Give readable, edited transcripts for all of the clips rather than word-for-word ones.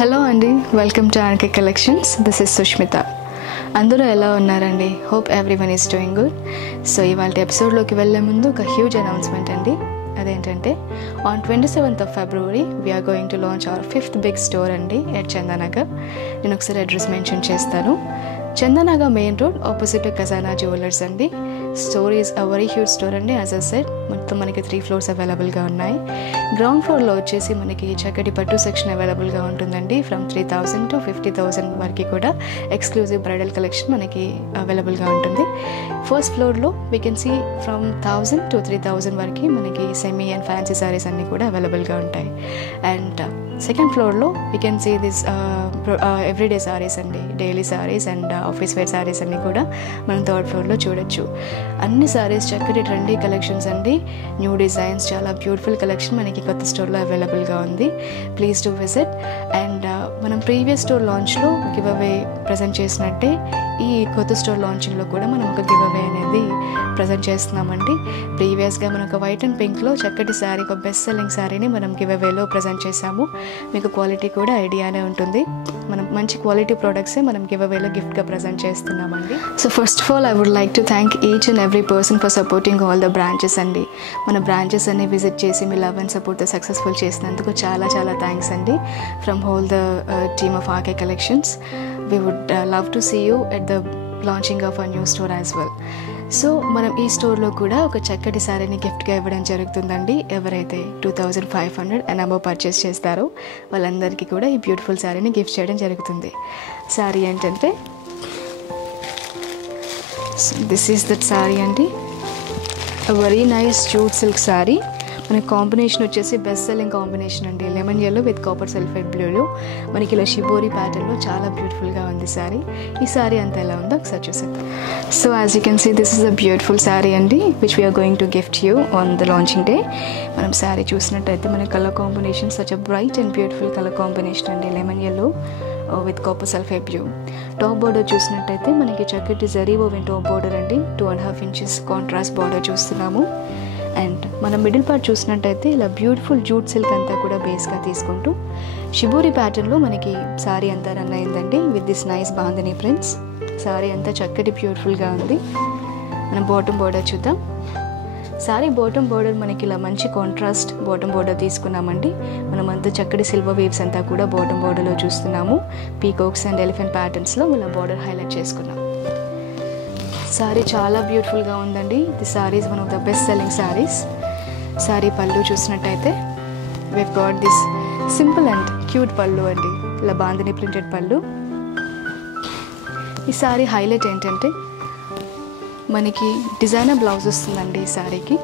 Hello అండి, welcome to RK collections. This is Sushmita. అందరూ ఎలా ఉన్నారండి? Hope everyone is doing good. So ఇవాళ ఎపిసోడ్లోకి వెళ్ళే ముందు ఒక హ్యూజ్ అనౌన్స్మెంట్ అండి. అదేంటంటే on 27th of February we are going to launch our 5th big store అండి ఎట్ చందానగర్. నేను ఒకసారి అడ్రస్ మెన్షన్ చేస్తాను. Chandanagar main road opposite Khazana jewellers అండి. Store is a very huge store అండి. యాజ్ అ సెడ్ మొత్తం మనకి 3 floors అవైలబుల్గా ఉన్నాయి. గ్రౌండ్ ఫ్లోర్లో వచ్చేసి మనకి చక్కటి పట్టు సెక్షన్ అవైలబుల్గా ఉంటుందండి. ఫ్రమ్ 3,000 to 50,000 వరకు కూడా ఎక్స్క్లూజివ్ బ్రైడల్ కలెక్షన్ మనకి అవైలబుల్గా ఉంటుంది. ఫస్ట్ ఫ్లోర్లో we can see from 1,000 to 3,000 వరకు మనకి సెమీ అండ్ ఫ్యాన్సీ సారీస్ అన్నీ కూడా అవైలబుల్గా ఉంటాయి. అండ్ సెకండ్ ఫ్లోర్లో we can see this everyday saris అండి, daily saris and office wear saris అన్నీ కూడా మనం థర్డ్ ఫ్లోర్లో చూడొచ్చు. అన్ని సారీస్ చక్కటి ట్రెండీ కలెక్షన్స్ అండి, న్యూ డిజైన్స్, చాలా బ్యూటిఫుల్ కలెక్షన్ మనకి కొత్త స్టోర్లో అవైలబుల్గా ఉంది. Please to visit. అండ్ మనం ప్రీవియస్ స్టోర్ లాంచ్లో గివ్ అవే ప్రజెంట్ చేసినట్టే ఈ కొత్త స్టోర్ లాంచింగ్లో కూడా మనం ఒక గివ్ అవే అనేది ప్రజెంట్ చేస్తున్నామండి. ప్రీవియస్గా మనం ఒక వైట్ అండ్ పింక్లో చక్కటి శారీ, ఒక బెస్ట్ సెల్లింగ్ శారీని మనం గివ్ అవేలో ప్రజెంట్ చేసాము. మీకు క్వాలిటీ కూడా ఐడియానే ఉంటుంది. మనం మంచి క్వాలిటీ ప్రోడక్ట్సే మనం గివ్ అవేలో గిఫ్ట్గా ప్రజెంట్ చేస్తున్నామండి. So first of all I would like to thank each and every person for supporting all the branches అండి. మన బ్రాంచెస్ అన్ని విజిట్ చేసి మీ లవ్ అండ్ సపోర్ట్తో సక్సెస్ఫుల్ చేసినందుకు చాలా చాలా థ్యాంక్స్ అండి. From whole the team of RK collections. We would love to see you at the launching of our new store as well. So మనం ఈ స్టోర్లో కూడా ఒక చక్కటి శారీని గిఫ్ట్గా ఇవ్వడం జరుగుతుందండి. ఎవరైతే 2,500 అండ్ అబవ్ పర్చేస్ చేస్తారో వాళ్ళందరికీ కూడా ఈ బ్యూటిఫుల్ శారీని గిఫ్ట్ చేయడం జరుగుతుంది. శారీ ఏంటంటే దిస్ ఈస్ దట్ శారీ అండి. Very nice jute silk sari. మన కాంబినేషన్ వచ్చేసి బెస్ట్ సెల్లింగ్ కాంబినేషన్ అండి. Lemon yellow with copper sulphate బ్లూలో మనకి ఇలా షిబోరి ప్యాటర్న్లో చాలా బ్యూటిఫుల్గా ఉంది శారీ. ఈ శారీ అంతా ఎలా ఉందో ఒకసారి చూసేద్దాం. So as you can see this is a beautiful sari అండి which we are going to gift you on the launching day. మనం శారీ చూసినట్టయితే మన colour combination such a bright and beautiful colour combination అండి. Lemon yellow with copper sulphate blue. Top border చూసినట్టయితే మనకి చక్కటి zari oven top border అండి. 2.5 inches contrast border చూస్తున్నాము. And మనం మిడిల్ పార్ట్ చూసినట్టయితే ఇలా బ్యూటిఫుల్ జూట్ సిల్క్ అంతా కూడా బేస్గా తీసుకుంటూ షిబోరి ప్యాటర్న్లో మనకి శారీ అంతా రన్ అయిందండి with this nice bandhani prints. Sari అంతా చక్కటి బ్యూటిఫుల్గా ఉంది. మనం బాటమ్ బార్డర్ చూద్దాం. శారీ బాటమ్ బార్డర్ మనకి ఇలా మంచి కాంట్రాస్ట్ బాటమ్ బార్డర్ తీసుకున్నామండి. మనం అంతా చక్కటి సిల్వర్ వేవ్స్ అంతా కూడా బాటమ్ బార్డర్లో చూస్తున్నాము. పీకాక్స్ అండ్ ఎలిఫెంట్ ప్యాటర్న్స్లో ఇలా బార్డర్ హైలైట్ చేసుకున్నాం. శారీ చాలా బ్యూటిఫుల్గా ఉందండి. The sari is one of the best selling saris. Sari pallu చూసినట్టయితే we've got this simple and cute పళ్ళు అండి, ఇలా బాందిని ప్రింటెడ్ పళ్ళు. ఈ శారీ హైలైట్ ఏంటంటే మనకి డిజైనర్ బ్లౌజ్ వస్తుందండి ఈ శారీకి.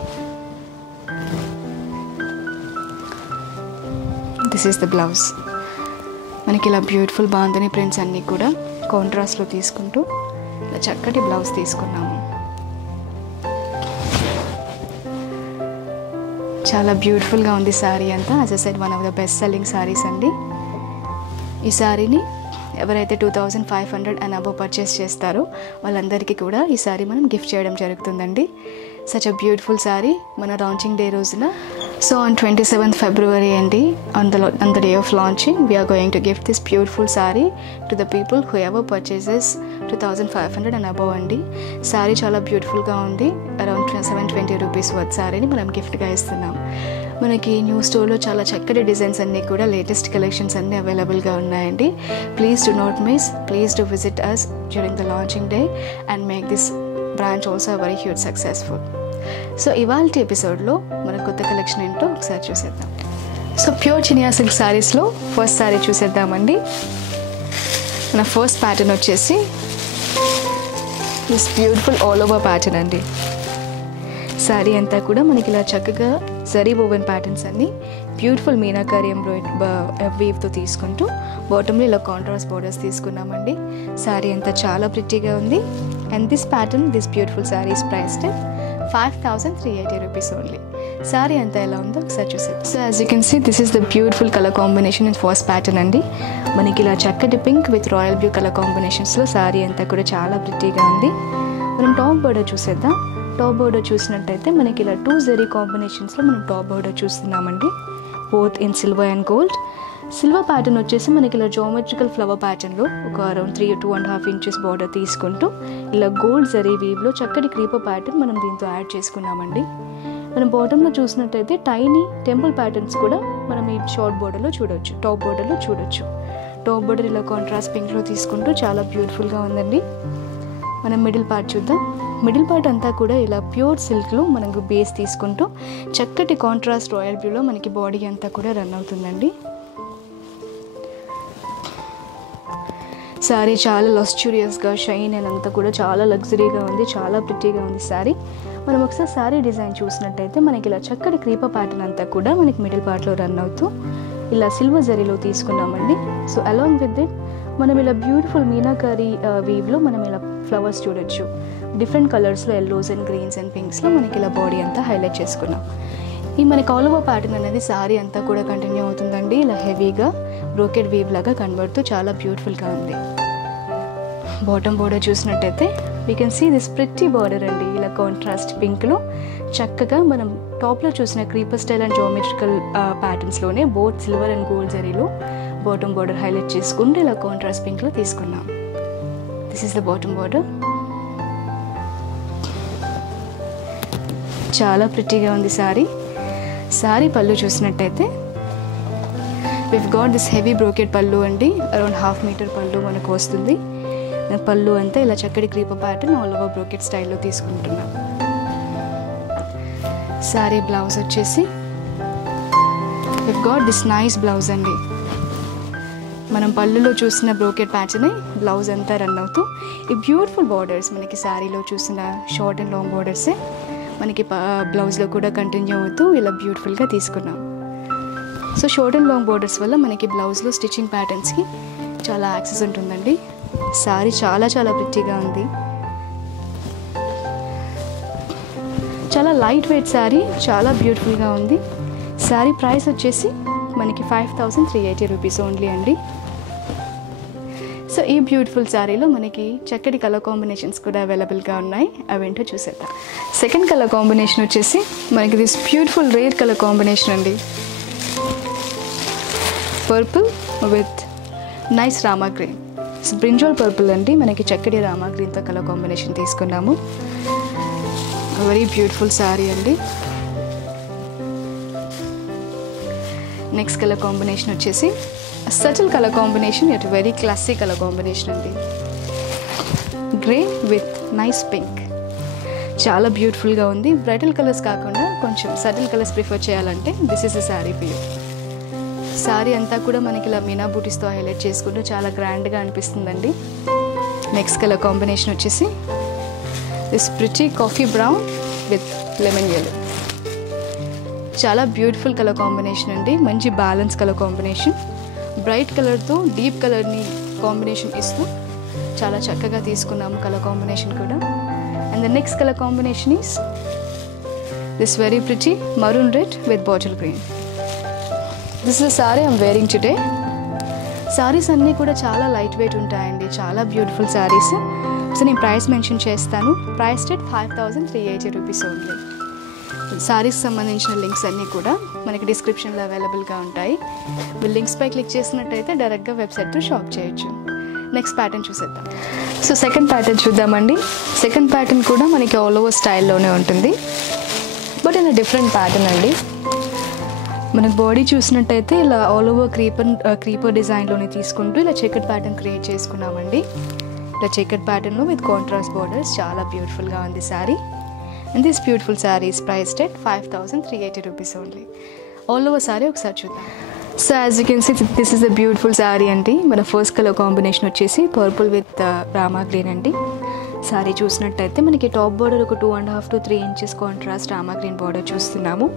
This is the blouse. మనకి ఇలా బ్యూటిఫుల్ బాందిని ప్రింట్స్ అన్నీ కూడా కాంట్రాస్ట్లో తీసుకుంటూ ఇలా చక్కటి బ్లౌజ్ తీసుకున్నాము. చాలా బ్యూటిఫుల్గా ఉంది శారీ అంతా. As I said one of the best selling saris అండి. ఈ శారీని ఎవరైతే 2,500 అండ్ అబవ్ పర్చేస్ చేస్తారో వాళ్ళందరికీ కూడా ఈ శారీ మనం గిఫ్ట్ చేయడం జరుగుతుందండి. సచ్ అ బ్యూటిఫుల్ శారీ మన లాంచింగ్ డే రోజున. సో ఆన్ 27th February అండి, on the day of launching we are going to gift this beautiful saree to the people whoever purchases 2,500 and above అండి. శారీ చాలా బ్యూటిఫుల్గా ఉంది. అరౌండ్ 720 రూపీస్ వర్త్ శారీని మనం గిఫ్ట్గా ఇస్తున్నాం. మనకి న్యూ స్టోర్లో చాలా చక్కటి డిజైన్స్ అన్నీ కూడా లేటెస్ట్ కలెక్షన్స్ అన్నీ అవైలబుల్గా ఉన్నాయండి. Please do not miss. Please do visit us during the launching day and make this branch also very huge successful. So ఇవాళ ఎపిసోడ్లో మన కొత్త కలెక్షన్ ఏంటో ఒకసారి చూసేద్దాం. సో ప్యూర్ చినియా సిల్క్ శారీస్లో ఫస్ట్ శారీ చూసేద్దామండి. మన ఫస్ట్ ప్యాటర్న్ వచ్చేసి this beautiful all over pattern అండి. శారీ అంతా కూడా మనకి ఇలా చక్కగా జరీ ఓవెన్ ప్యాటర్న్స్ అన్ని బ్యూటిఫుల్ మీనాకారి వీవ్తో తీసుకుంటూ బాటంలో ఇలా కాంట్రాస్ట్ బార్డర్స్ తీసుకున్నామండి. శారీ అంతా చాలా ప్రిటీగా ఉంది. And this pattern, this beautiful sari is priced 5,380 rupees only. Sari అంతా ఎలా ఉందో ఒకసారి చూసేది. So as you can see this is the beautiful colour combination in first pattern అండి. మనకి ఇలా చక్కటి pink with royal blue colour కాంబినేషన్స్లో శారీ అంతా కూడా చాలా ప్రిటీగా ఉంది. మనం టాప్ బార్డర్ చూసేద్దాం. టాప్ బార్డర్ చూసినట్టయితే మనకి ఇలా 2 జరీ కాంబినేషన్స్లో మనం టాప్ బార్డర్ చూస్తున్నామండి, both in silver and gold. Silver pattern వచ్చేసి మనకి ఇలా జామెట్రికల్ ఫ్లవర్ ప్యాటర్న్లో ఒక అరౌండ్ 3-2.5 ఇంచెస్ బార్డర్ తీసుకుంటూ ఇలా గోల్డ్ జరీ వీవ్లో చక్కటి క్రీపర్ ప్యాటర్న్ మనం దీంతో యాడ్ చేసుకున్నామండి. మనం బాటంలో చూసినట్టయితే టైనీ టెంపుల్ ప్యాటర్న్స్ కూడా మనం ఈ షార్ట్ బోర్డర్లో చూడొచ్చు, టాప్ బోర్డర్లో చూడొచ్చు. టాప్ బోర్డర్ ఇలా కాంట్రాస్ట్ పింక్లో తీసుకుంటూ చాలా బ్యూటిఫుల్గా ఉందండి. మనం మిడిల్ పార్ట్ చూద్దాం. మిడిల్ పార్ట్ అంతా కూడా ఇలా ప్యూర్ సిల్క్లో మనకు బేస్ తీసుకుంటూ చక్కటి కాంట్రాస్ట్ రాయల్ బ్లూలో మనకి బాడీ అంతా కూడా రన్ అవుతుందండి. శారీ చాలా లక్స్యూరియస్గా షైన్ అండ్ అంతా కూడా చాలా లగ్జరీగా ఉంది, చాలా ప్రిటీగా ఉంది శారీ. మనం ఒకసారి శారీ డిజైన్ చూసినట్టయితే మనకి ఇలా చక్కటి క్రీపర్ ప్యాటర్న్ అంతా కూడా మనకి మిడిల్ పార్ట్లో రన్ అవుతూ ఇలా సిల్వర్ జరీలో తీసుకున్నామండి. సో అలాంగ్ విత్ ఇట్ మనం ఇలా బ్యూటిఫుల్ మీనాకారి వీవ్లో మనం ఇలా ఫ్లవర్స్ చూడొచ్చు. డిఫరెంట్ కలర్స్లో ఎల్లోస్ అండ్ గ్రీన్స్ అండ్ పింక్స్లో మనకి ఇలా బాడీ అంతా హైలైట్ చేసుకున్నాం. ఈ మనకి ఆల్ ఓవర్ ప్యాటర్న్ అనేది శారీ అంతా కూడా కంటిన్యూ అవుతుందండి. ఇలా హెవీగా బ్రోకెడ్ వీవ్ లాగా కనబడుతూ చాలా బ్యూటిఫుల్గా ఉంది. బాటమ్ బోర్డర్ చూసినట్టయితే we can see this pretty border అండి. ఇలా కాంట్రాస్ట్ పింక్లో చక్కగా మనం టాప్లో చూసిన క్రీపర్ స్టైల్ అండ్ జామెట్రికల్ ప్యాటర్న్స్లోనే బోత్ సిల్వర్ అండ్ గోల్డ్ జరీలో బాటమ్ బార్డర్ హైలైట్ చేసుకుంటూ ఇలా కాంట్రాస్ట్ పింక్లో తీసుకున్నాం. This is the bottom border. చాలా ప్రిటీగా ఉంది శారీ. శారీ పళ్ళు చూసినట్టయితే we've got this heavy brocade pallu అండి. అరౌండ్ 1/2 మీటర్ పళ్ళు మనకు వస్తుంది. పళ్ళు అంతా ఇలా చక్కటి creeper pattern all over brocade స్టైల్లో తీసుకుంటున్నాం. శారీ బ్లౌజ్ వచ్చేసి వివ్ గాట్ దిస్ నైస్ బ్లౌజ్ అండి. మనం పళ్ళులో చూసిన బ్రోకెడ్ ప్యాటర్నే బ్లౌజ్ అంతా రన్ అవుతూ ఈ బ్యూటిఫుల్ బార్డర్స్ మనకి శారీలో చూసిన షార్ట్ అండ్ లాంగ్ బార్డర్సే మనకి బ్లౌజ్లో కూడా కంటిన్యూ అవుతూ ఇలా బ్యూటిఫుల్గా తీసుకున్నాం. So short and long borders వల్ల మనకి బ్లౌజ్లో స్టిచ్చింగ్ ప్యాటర్న్స్కి చాలా యాక్సెస్ ఉంటుందండి. శారీ చాలా చాలా ప్రిటీగా ఉంది. చాలా లైట్ వెయిట్ శారీ, చాలా బ్యూటిఫుల్గా ఉంది. శారీ ప్రైస్ వచ్చేసి మనకి 5380 రూపీస్ ఓన్లీ అండి. సో ఈ బ్యూటిఫుల్ శారీలో మనకి చక్కటి కలర్ కాంబినేషన్స్ కూడా అవైలబుల్గా ఉన్నాయి. అవేంటో చూసేద్దాం. సెకండ్ కలర్ కాంబినేషన్ వచ్చేసి మనకి this beautiful rare colour combination అండి. Purple with nice Rama green. Brinjal purple అండి. మనకి చక్కటి రామా గ్రీన్తో కలర్ కాంబినేషన్ తీసుకున్నాము. వెరీ బ్యూటిఫుల్ శారీ అండి. నెక్స్ట్ కలర్ కాంబినేషన్ వచ్చేసి subtle colour combination, it very classic colour combination అండి. Grey with nice pink. చాలా బ్యూటిఫుల్గా ఉంది. బ్రైటల్ కలర్స్ కాకుండా కొంచెం సటిల్ కలర్స్ ప్రిఫర్ చేయాలంటే this is a sari for you. Sari అంతా కూడా మనకి ఇలా మీనా బూటీస్తో హైలైట్ చేసుకుంటూ చాలా గ్రాండ్గా అనిపిస్తుందండి. నెక్స్ట్ కలర్ కాంబినేషన్ వచ్చేసి this pretty coffee brown with lemon yellow. చాలా బ్యూటిఫుల్ కలర్ కాంబినేషన్ అండి. మంచి బ్యాలెన్స్ కలర్ కాంబినేషన్. బ్రైట్ కలర్తో డీప్ కలర్ని కాంబినేషన్ ఇస్తూ చాలా చక్కగా తీసుకున్నాము కలర్ కాంబినేషన్ కూడా. And the next colour combination is this very pretty maroon red with bottle green. This is sorry I'm wearing today. Saris అన్నీ కూడా చాలా లైట్ వెయిట్ ఉంటాయండి. చాలా బ్యూటిఫుల్ సారీస్. సో నేను ప్రైస్ మెన్షన్ చేస్తాను. Price debt 5380 rupees only. Saris సంబంధించిన links అన్నీ కూడా మనకి డిస్క్రిప్షన్లో అవైలబుల్గా ఉంటాయి. మీరు లింక్స్పై క్లిక్ చేసినట్టయితే డైరెక్ట్గా వెబ్సైట్ షాప్ చేయొచ్చు. నెక్స్ట్ ప్యాటర్న్ చూసేద్దాం. సో సెకండ్ ప్యాటర్న్ చూద్దామండి. సెకండ్ ప్యాటర్న్ కూడా మనకి ఆల్ ఓవర్ స్టైల్లోనే ఉంటుంది, బట్ ఇన్ డిఫరెంట్ ప్యాటర్న్ అండి. మనకు బాడీ చూసినట్టయితే ఇలా ఆల్ ఓవర్ క్రీపర్ డిజైన్లోనే తీసుకుంటూ ఇలా చెక్కడ్ ప్యాటర్న్ క్రియేట్ చేసుకున్నామండి. ఇలా చెక్కడ్ ప్యాటర్న్లో విత్ కాంట్రాస్ట్ బార్డర్స్. చాలా బ్యూటిఫుల్గా ఉంది sari. And this beautiful sari is priced at 5380 rupees only. All over sari ఒకసారి చూద్దాం. So as you can see this is the beautiful sari అండి. మన ఫస్ట్ కలర్ కాంబినేషన్ వచ్చేసి పర్పుల్ విత్ రామా గ్రీన్ అండి. శారీ చూసినట్టయితే మనకి టాప్ బార్డర్ ఒక 2.5 to 3 inches contrast Rama green border చూస్తున్నాము.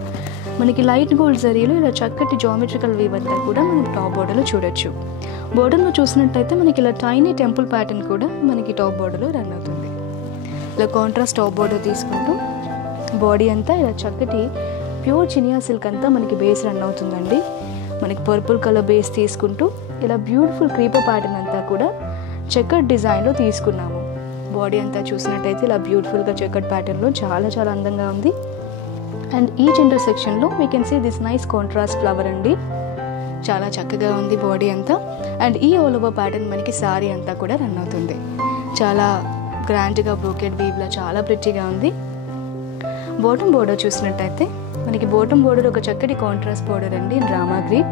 మనకి లైట్ గోల్డ్ జరీలో ఇలా చక్కటి జామెట్రికల్ వీవ్ అంతా కూడా మనం టాప్ బార్డర్లో చూడొచ్చు. బార్డర్లో చూసినట్టయితే మనకి ఇలా టైనీ టెంపుల్ ప్యాటర్న్ కూడా మనకి టాప్ బార్డర్లో రన్ అవుతుంది. ఇలా కాంట్రాస్ట్ టాప్ బార్డర్ తీసుకుంటూ బాడీ అంతా ఇలా చక్కటి ప్యూర్ చినియా సిల్క్ అంతా మనకి బేస్ రన్ అవుతుందండి. మనకి పర్పుల్ కలర్ బేస్ తీసుకుంటూ ఇలా బ్యూటిఫుల్ క్రీపర్ ప్యాటర్న్ అంతా కూడా చెక్కడ్ డిజైన్లో తీసుకున్నాము. బాడీ అంతా చూసినట్టయితే ఇలా బ్యూటిఫుల్గా చెక్కడ్ ప్యాటర్న్లో చాలా చాలా అందంగా ఉంది. అండ్ ఈచ్ ఇంటర్సెక్షన్లో we can see this nice contrast flower అండి. చాలా చక్కగా ఉంది బాడీ అంతా. అండ్ ఈ ఆల్ ఓవర్ ప్యాటర్న్ మనకి సారీ అంతా కూడా రన్ అవుతుంది. చాలా గ్రాండ్గా బ్రోకెడ్ వీవ్లో చాలా ప్రిటీగా ఉంది. బాటమ్ బోర్డర్ చూసినట్టయితే మనకి బాటమ్ బోర్డర్ ఒక చక్కటి కాంట్రాస్ట్ బోర్డర్ అండి, డ్రామా గ్రీన్.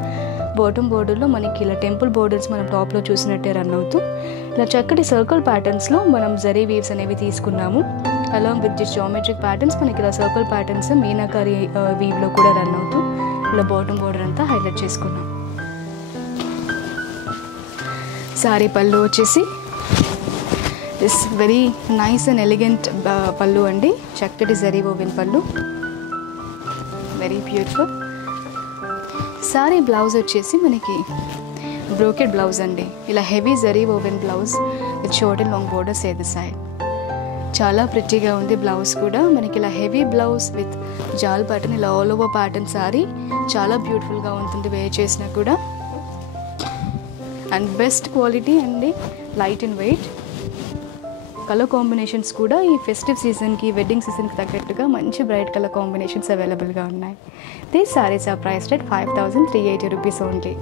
బాటమ్ బోర్డర్లో మనకి ఇలా టెంపుల్ బోర్డర్స్ మనం టాప్లో చూసినట్టే రన్ అవుతూ ఇలా చక్కటి సర్కిల్ ప్యాటర్న్స్లో మనం జరీ వీవ్స్ అనేవి తీసుకున్నాము. Along with this geometric patterns మనకి ఇలా సర్కిల్ ప్యాటర్న్స్ మీనాకారి వీవ్లో కూడా రన్ అవుతూ ఇలా బాటమ్ బోర్డర్ అంతా హైలైట్ చేసుకున్నాం. సారీ పళ్ళు వచ్చేసి this very nice and elegant pallu అండి, చక్కటి zari woven pallu, very beautiful. Sari blouse వచ్చేసి మనకి బ్రోకెడ్ బ్లౌజ్ అండి, ఇలా heavy zari woven blouse with short and long borders at side. చాలా ప్రిటీగా ఉంది బ్లౌజ్ కూడా. మనకి ఇలా heavy blouse with jaal pattern, ఇలా ఆల్ ఓవర్ ప్యాటర్న్ సారీ చాలా బ్యూటిఫుల్గా ఉంటుంది వేర్ చేసినా కూడా. అండ్ బెస్ట్ క్వాలిటీ అండి, light and weight. Colour combinations కూడా ఈ ఫెస్టివ్ సీజన్కి, వెడ్డింగ్ సీజన్కి తగ్గట్టుగా మంచి బ్రైట్ కలర్ కాంబినేషన్స్ అవైలబుల్గా ఉన్నాయి. These saris are priced at 5,380 rupees only.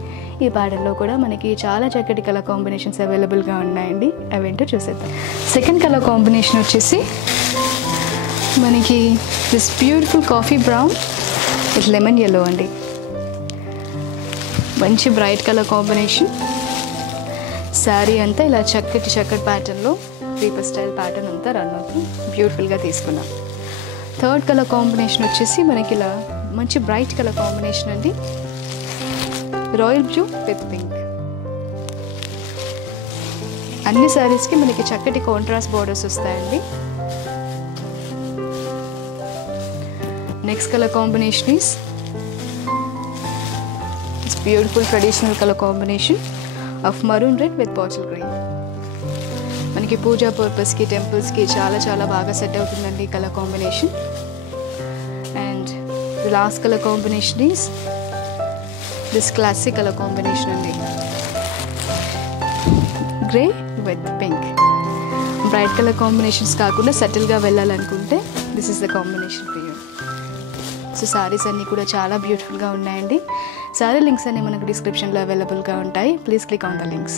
ఈ ప్యాటర్న్లో కూడా మనకి చాలా చక్కటి కలర్ కాంబినేషన్స్ అవైలబుల్గా ఉన్నాయండి, అవేంటో చూసేద్దాం. సెకండ్ కలర్ కాంబినేషన్ వచ్చేసి మనకి this beautiful coffee brown with lemon yellow అండి, మంచి బ్రైట్ కలర్ కాంబినేషన్. శారీ అంతా ఇలా చక్కటి ప్యాటర్న్లో క్రీపర్ స్టైల్ ప్యాటర్న్ అంతా రన్ అవుతూ బ్యూటిఫుల్గా తీసుకున్నాం. థర్డ్ కలర్ కాంబినేషన్ వచ్చేసి మనకి ఇలా మంచి బ్రైట్ కలర్ కాంబినేషన్ అండి, రాయల్ బ్లూ విత్ పింక్. అన్ని శారీస్కి మనకి చక్కటి కాంట్రాస్ట్ బార్డర్స్ వస్తాయండి. Next colour combination is beautiful traditional colour combination of maroon red with bottle green. మనకి పూజా పర్పస్కి, టెంపుల్స్కి చాలా బాగా సెట్ అవుతుందండి colour combination. And last colour combination is this classic colour combination అండి, grey with pink. Bright colour combinations కాకుండా సటిల్గా వెళ్ళాలనుకుంటే this is the combination for you. So saris అన్నీ కూడా చాలా బ్యూటిఫుల్గా ఉన్నాయండి. సారీ లింక్స్ అన్నీ మనకు డిస్క్రిప్షన్లో అవైలబుల్గా ఉంటాయి, please click on the links.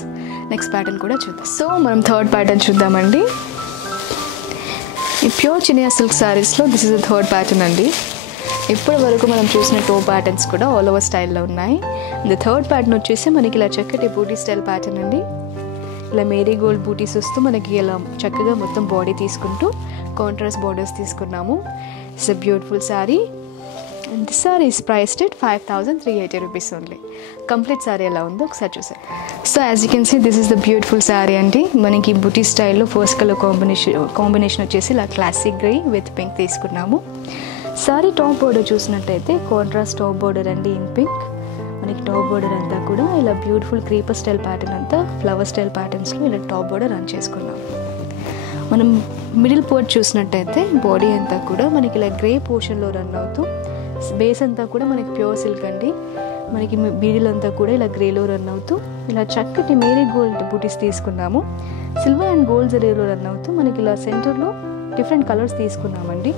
Next pattern కూడా చూద్దాం. సో మనం థర్డ్ ప్యాటర్న్ చూద్దామండి. ఈ ప్యూర్ చినియా సిల్క్ సారీస్లో this is the third pattern అండి. ఇప్పటి వరకు మనం చూసిన 2 ప్యాటర్న్స్ కూడా ఆల్ ఓవర్ స్టైల్లో ఉన్నాయి. ద థర్డ్ ప్యాటర్న్ వచ్చేసి మనకి ఇలా చక్కటి బూటీ స్టైల్ ప్యాటర్న్ అండి, ఇలా మేరీ గోల్డ్ బూటీస్ వస్తూ మనకి ఇలా చక్కగా మొత్తం బాడీ తీసుకుంటూ కాంట్రాస్ట్ బార్డర్స్ తీసుకున్నాము. It's a beautiful sari. And this sari is priced at 5,380 rupees only. Complete sari ఎలా ఉందో ఒకసారి చూసారు. So as you can see this is the beautiful sari అండి. మనకి బూటీ స్టైల్లో ఫస్ట్ కలర్ కాంబినేషన్ వచ్చేసి ఇలా క్లాసిక్ గ్రే విత్ పింక్ తీసుకున్నాము. శారీ టాప్ బోర్డర్ చూసినట్టయితే కాంట్రాస్ట్ టాప్ బోర్డర్ అండి ఇన్ పింక్. మనకి టాప్ బోర్డర్ అంతా కూడా ఇలా బ్యూటిఫుల్ క్రీపర్ స్టైల్ ప్యాటర్న్ అంతా ఫ్లవర్ స్టైల్ ప్యాటర్న్స్లో ఇలా టాప్ బోర్డర్ రన్ చేసుకున్నాం. మనం మిడిల్ పోర్ట్ చూసినట్టయితే బాడీ అంతా కూడా మనకి ఇలా గ్రే పోర్షన్లో రన్ అవుతూ, బేస్ అంతా కూడా మనకి ప్యూర్ సిల్క్ అండి. మనకి బీడీలు అంతా కూడా ఇలా గ్రేలో రన్ అవుతూ ఇలా చక్కటి మేరీ గోల్డ్ బూటీస్ తీసుకున్నాము. సిల్వర్ అండ్ గోల్డ్ జరీలో రన్ అవుతూ మనకి ఇలా సెంటర్లో డిఫరెంట్ కలర్స్ తీసుకున్నామండి.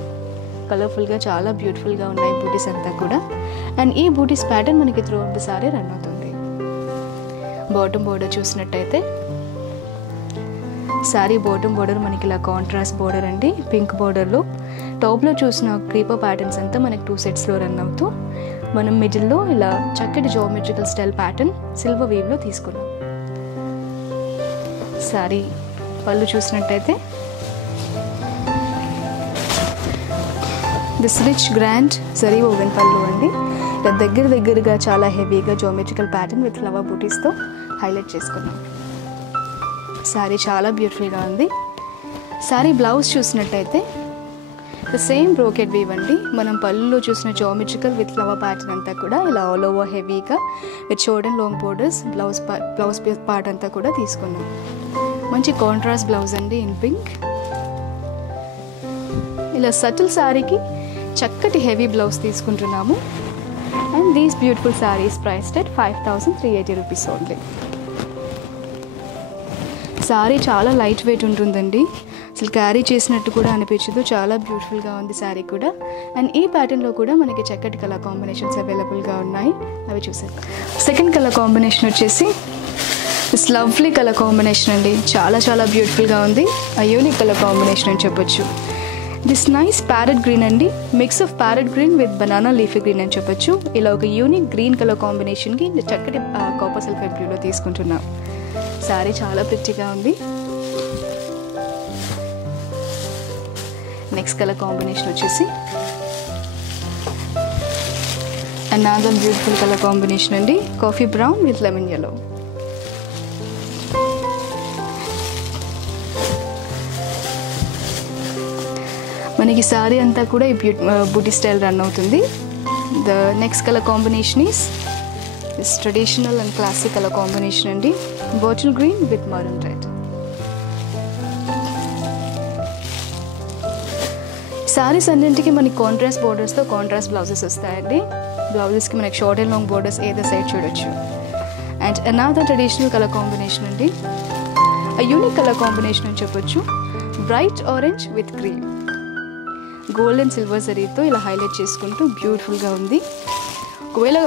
కలర్ఫుల్గా చాలా బ్యూటిఫుల్గా ఉన్నాయి బూటీస్ అంతా కూడా. అండ్ ఈ బూటీస్ ప్యాటర్న్ మనకి through out the sorry run అవుతుంది. బాటమ్ బోర్డర్ చూసినట్టయితే శారీ బాటమ్ బోర్డర్ మనకి ఇలా కాంట్రాస్ట్ బోర్డర్ అండి, పింక్ బోర్డర్లో. టాప్లో చూసిన క్రీపర్ ప్యాటర్న్స్ అంతా మనకి 2 సెట్స్లో రన్ అవుతూ మనం మిడిల్లో ఇలా చక్కటి జామెట్రికల్ స్టైల్ ప్యాటర్న్ సిల్వర్ వేవ్లో తీసుకున్నాం. శారీ పళ్ళు చూసినట్టయితే this rich grand zari woven pallu అండి. ఇలా దగ్గరగా చాలా హెవీగా జామెట్రికల్ ప్యాటర్న్ విత్ ఫ్లవర్ బూటీస్తో హైలైట్ చేసుకున్నాం. శారీ చాలా బ్యూటిఫుల్గా ఉంది. శారీ బ్లౌజ్ చూసినట్టయితే ద సేమ్ బ్రోకెడ్ వీవ్ అండి. మనం పళ్ళులో చూసిన జామెట్రికల్ విత్ ఫ్లవర్ ప్యాటర్న్ అంతా కూడా ఇలా ఆల్ ఓవర్ హెవీగా with short and long borders blouse part అంతా కూడా తీసుకున్నాం. మంచి కాంట్రాస్ట్ బ్లౌజ్ అండి ఇన్ పింక్. ఇలా సటిల్ శారీకి చక్కటి హెవీ బ్లౌజ్ తీసుకుంటున్నాము. And these beautiful saris priced at 5,380 rupees only. Sari చాలా లైట్ వెయిట్ ఉంటుందండి. అసలు క్యారీ చేసినట్టు కూడా అనిపించదు, చాలా బ్యూటిఫుల్గా ఉంది శారీ కూడా. అండ్ ఈ ప్యాటర్న్లో కూడా మనకి చక్కటి కలర్ కాంబినేషన్స్ అవైలబుల్గా ఉన్నాయి, అవి చూసాం. సెకండ్ కలర్ కాంబినేషన్ వచ్చేసి దిస్ లవ్లీ కలర్ కాంబినేషన్ అండి, చాలా చాలా బ్యూటిఫుల్గా ఉంది. ఆ యూనిక్ కలర్ కాంబినేషన్ అని చెప్పొచ్చు. దిస్ నైస్ ప్యారెట్ గ్రీన్ అండి, mix of parrot green with banana leafy green అని చెప్పొచ్చు. ఇలా ఒక యూనిక్ గ్రీన్ కలర్ కాంబినేషన్కి చక్కటి కాపర్ సల్ఫేట్ బ్లూలో తీసుకుంటున్నాం. శారీ చాలా ప్రిట్టిగా ఉంది. నెక్స్ట్ కలర్ కాంబినేషన్ వచ్చేసి అనదర్ బ్యూటిఫుల్ కలర్ కాంబినేషన్ అండి, coffee brown with lemon yellow. మనకి సారీ అంతా కూడా ఈ బూటీ స్టైల్ రన్ అవుతుంది. The next colour combination is this traditional and classic colour combination అండి, bottle green with maroon red. Saris అన్నింటికి మనకి కాంట్రాస్ట్ బోర్డర్స్తో కాంట్రాస్ట్ బ్లౌజెస్ వస్తాయండి. బ్లౌజెస్కి మనకి షార్ట్ అండ్ లాంగ్ బోర్డర్స్ ఏదో సైడ్ చూడొచ్చు. అండ్ అనదర్ ట్రెడిషనల్ కలర్ కాంబినేషన్ అండి, ఆ యూనిక్ కలర్ కాంబినేషన్ అని చెప్పొచ్చు. Bright orange with green, gold and silver జరీతో ఇలా హైలైట్ చేసుకుంటూ బ్యూటిఫుల్గా ఉంది. ఒకవేళ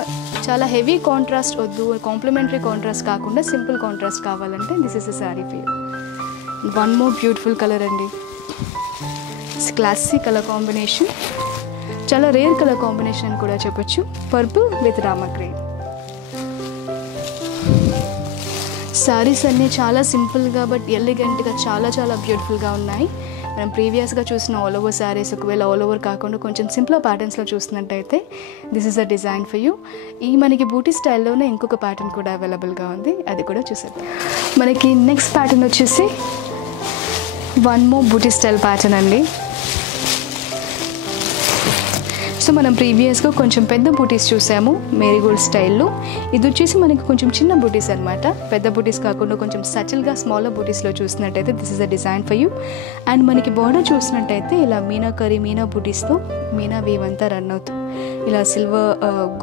చాలా హెవీ కాంట్రాస్ట్ వద్దు, కాంప్లిమెంటరీ కాంట్రాస్ట్ కాకుండా సింపుల్ కాంట్రాస్ట్ కావాలంటే this is a sari for you. One more beautiful colour అండి, క్లాసిక్ కలర్ కాంబినేషన్, చాలా రేర్ కలర్ కాంబినేషన్ అని కూడా చెప్పొచ్చు. Purple with rama green. Saris అన్నీ చాలా సింపుల్గా బట్ ఎలిగెంట్గా చాలా చాలా బ్యూటిఫుల్గా ఉన్నాయి. మనం ప్రీవియస్గా చూసిన ఆల్ ఓవర్ శారీస్ ఒకవేళ ఆల్ ఓవర్ కాకుండా కొంచెం సింపుల్ ప్యాటర్న్స్లో చూసినట్టయితే this is a design for you. ఈ మనకి బూటీ స్టైల్లోనే ఇంకొక ప్యాటర్న్ కూడా అవైలబుల్గా ఉంది, అది కూడా చూసేద్దాం. మనకి నెక్స్ట్ ప్యాటర్న్ వచ్చేసి వన్ మోర్ బూటీ స్టైల్ ప్యాటర్న్ అండి. సో మనం ప్రీవియస్గా కొంచెం పెద్ద బూటీస్ చూసాము మేరీగోల్డ్ స్టైల్లో. ఇది వచ్చేసి మనకి కొంచెం చిన్న బూటీస్ అనమాట, పెద్ద బూటీస్ కాకుండా కొంచెం సటిల్గా స్మాలర్ బూటీస్లో చూసినట్టయితే this is a design for you. And మనకి బార్డర్ చూసినట్టయితే ఇలా మీనా బూటీస్తో మీనా వీవ్ అంతా రన్ అవుతూ ఇలా సిల్వర్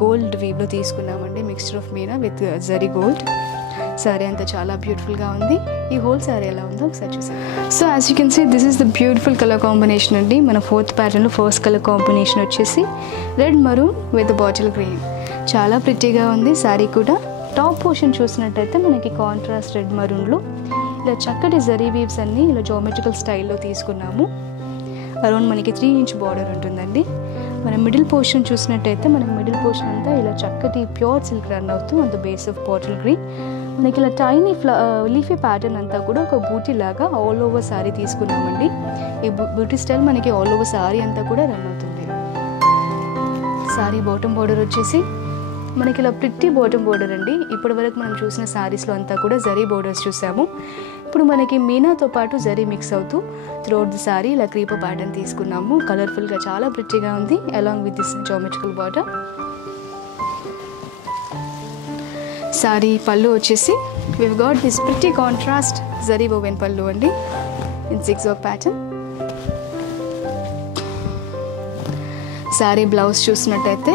గోల్డ్ వీవ్లో తీసుకున్నామండి, mixture of Meena with zari gold. Sari అంతా చాలా బ్యూటిఫుల్గా ఉంది. ఈ హోల్ శారీ ఎలా ఉందో ఒకసారి చూసాం. So as you can see this is the beautiful colour combination అండి. మన ఫోర్త్ ప్యాటర్న్లో ఫస్ట్ కలర్ కాంబినేషన్ వచ్చేసి red maroon with bottle green, చాలా ప్రిట్టిగా ఉంది శారీ కూడా. టాప్ పోర్షన్ చూసినట్టయితే మనకి కాంట్రాస్ట్ రెడ్ మరూన్లో ఇలా చక్కటి జరీ వీవ్స్ అన్నీ ఇలా జోమెట్రికల్ స్టైల్లో తీసుకున్నాము. అరౌండ్ మనకి 3 ఇంచ్ బార్డర్ ఉంటుందండి. మనం మిడిల్ పోర్షన్ చూసినట్టయితే మనకి మిడిల్ పోర్షన్ అంతా ఇలా చక్కటి ప్యూర్ సిల్క్ రన్ అవుతూ on the base of bottle green మనకి ఇలా టైనీ లీఫీ ప్యాటర్న్ అంతా కూడా ఒక బూటీ లాగా ఆల్ ఓవర్ శారీ తీసుకున్నామండి. ఈ బూటీ స్టైల్ మనకి ఆల్ ఓవర్ శారీ అంతా కూడా రన్ అవుతుంది. శారీ బాటమ్ బార్డర్ వచ్చేసి మనకి ఇలా ప్రిట్టి బాటమ్ బార్డర్ అండి. ఇప్పటి వరకు మనం చూసిన శారీస్లో అంతా కూడా జరీ బోర్డర్స్ చూసాము. ఇప్పుడు మనకి మీనాతో పాటు జరీ మిక్స్ అవుతూ త్రూఅవుట్ ది శారీ ఇలా క్రీపర్ ప్యాటర్న్ తీసుకున్నాము. కలర్ఫుల్గా చాలా ప్రిట్టిగా ఉంది along with this geometrical border. Sorry pallu వచ్చేసి we've got this pretty contrast zari woven pallu andi in zigzag pattern. Sorry blouse చూసినట్టయితే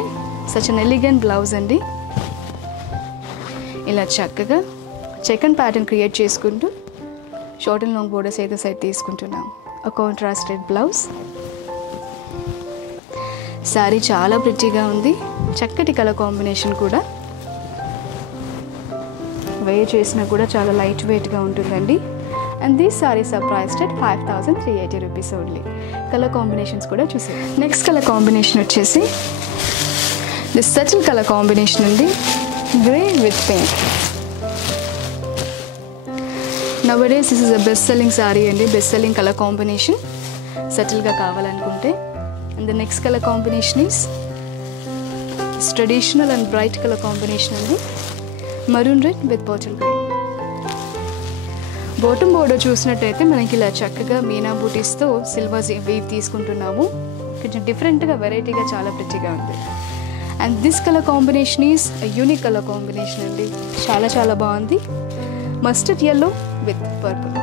such an elegant blouse అండి. ఇలా చక్కగా చెకన్ ప్యాటర్న్ క్రియేట్ చేసుకుంటూ షార్ట్ అండ్ లాంగ్ బోర్డర్స్ అయితే సైడ్ తీసుకుంటున్నాం. ఒక contrasted blouse. Sorry చాలా ప్రిట్టిగా ఉంది, చక్కటి కలర్ కాంబినేషన్ కూడా. వేర్ చేసినా కూడా చాలా లైట్ వెయిట్గా ఉంటుందండి. And these saris are priced at 5,380 rupees only. Colour combinations కూడా చూసాం. నెక్స్ట్ కలర్ కాంబినేషన్ వచ్చేసి దిస్ సటిల్ కలర్ కాంబినేషన్ అండి, grey with pink. Nowadays this is a best selling sari అండి, బెస్ట్ సెల్లింగ్ కలర్ కాంబినేషన్ సటిల్గా కావాలనుకుంటే. And the next colour combination is traditional and bright colour combination అండి, maroon red with bottle green. Bottom border చూసినట్టయితే మనకి ఇలా చక్కగా Meena బూటీస్తో silver weave తీసుకుంటున్నాము. కొంచెం డిఫరెంట్గా వెరైటీగా చాలా ప్రిట్టిగా ఉంది. And this colour combination is unique colour combination అండి, చాలా చాలా బాగుంది. Mustard yellow with purple.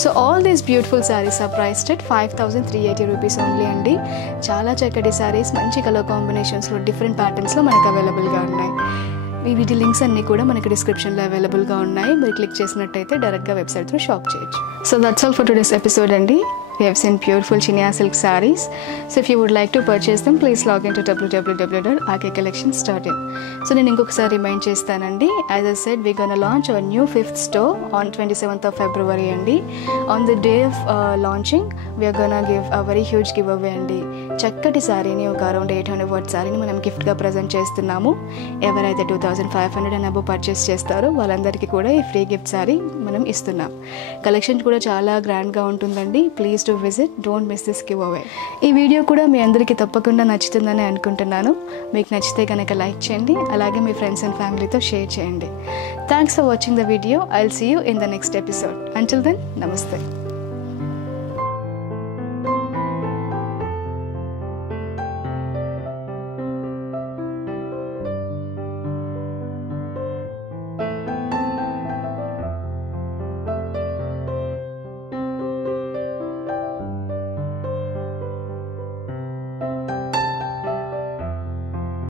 So all these beautiful saris are priced at 5,380 rupees only అండి. చాలా చక్కటి శారీస్ మంచి కలర్ కాంబినేషన్స్లో డిఫరెంట్ ప్యాటర్న్స్లో మనకు అవైలబుల్గా ఉన్నాయి. వీటి లింక్స్ అన్నీ కూడా మనకి డిస్క్రిప్షన్లో అవైలబుల్గా ఉన్నాయి. మీరు క్లిక్ చేసినట్టయితే డైరెక్ట్గా వెబ్సైట్ త్రూ షాప్ చేయొచ్చు. So that's all for today's episode అండి. We have seen beautiful Chinia silk sarees. So if you would like to purchase them, please log into www.rkcollections.in. So నేను ఇంకొకసారి రిమైండ్ చేస్తానండి. As I said, we're gonna launch our new 5th store on 27th of February అండి. On the day of launching, we are gonna give a very huge giveaway అండి. చక్కటి సారీని, ఒక around 800 what సారీని మనం గిఫ్ట్గా present చేస్తున్నాము. ఎవరైతే 2500 and above purchase చేస్తారో వాళ్ళందరికీ కూడా ఈ ఫ్రీ గిఫ్ట్ సారీ మనం ఇస్తున్నాం. కలెక్షన్ కూడా చాలా గ్రాండ్గా ఉంటుందండి. Please to visit, don't miss this give away. ఈ వీడియో కూడా మీ అందరికీ తప్పకుండా నచ్చుతుందని అనుకుంటున్నాను. మీకు నచ్చితే కనుక లైక్ చేయండి, అలాగే మీ ఫ్రెండ్స్ అండ్ ఫ్యామిలీతో షేర్ చేయండి. Thanks for watching the video. I will see you in the next episode. Until then, నమస్తే.